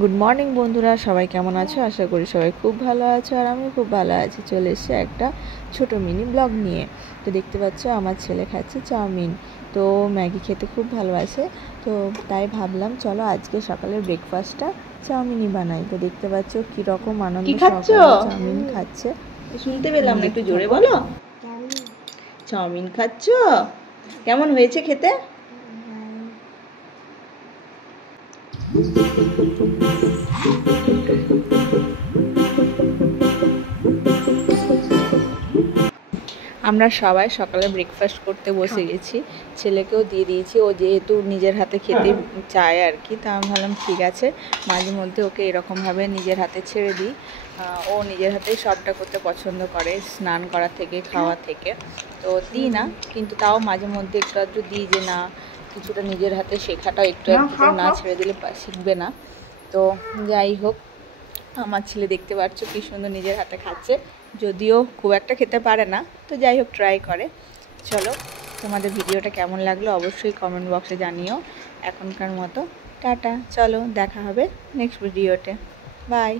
Good morning বন্ধুরা, সবাই কেমন আছো? আশা করি সবাই খুব ভালো আছো আর আমি খুব ভালো আছি। চলে এসেছি একটা ছোট মিনি ব্লগ নিয়ে। তো দেখতে পাচ্ছ আমার ছেলে খাচ্ছে চাউমিন। তো ম্যাগি খেতে খুব ভালোবাসে, তো তাই ভাবলাম চলো আজকে সকালের ব্রেকফাস্টটা চাউমিনই বানাই। তো দেখতে পাচ্ছ কীরকম আনন্দ সহকারে চাউমিন খাচ্ছে। শুনতে পেলাম না, একটু জোরে বলো। চাউমিন খাচ্ছ? কেমন হয়েছে খেতে? আমরা সবাই সকালে ব্রেকফাস্ট করতে বসে গেছি, ছেলেকেও দিয়ে দিয়েছি। ও যেহেতু নিজের হাতে খেতে চায় আর কি, তা আমি ভাবলাম ঠিক আছে মাঝে মধ্যে ওকে এরকমভাবে নিজের হাতে ছেড়ে দিই। ও নিজের হাতেই সবটা করতে পছন্দ করে, স্নান করা থেকে খাওয়া থেকে। তো দিই না, কিন্তু তাও মাঝে মধ্যে একটু আধটু দিই, যে না কিছুটা নিজের হাতে শেখাটাও একটু একটু না ছেড়ে দিলে শিখবে না। তো যাই হোক, আমার ছেলে দেখতে পাচ্ছ কি সুন্দর নিজের হাতে খাচ্ছে, যদিও খুব একটা খেতে পারে না, তো যাই হোক ট্রাই করে। চলো, তোমাদের ভিডিওটা কেমন লাগলো অবশ্যই কমেন্ট বক্সে জানিও। এখনকার মতো টাটা, চলো দেখা হবে নেক্সট ভিডিওতে, বাই।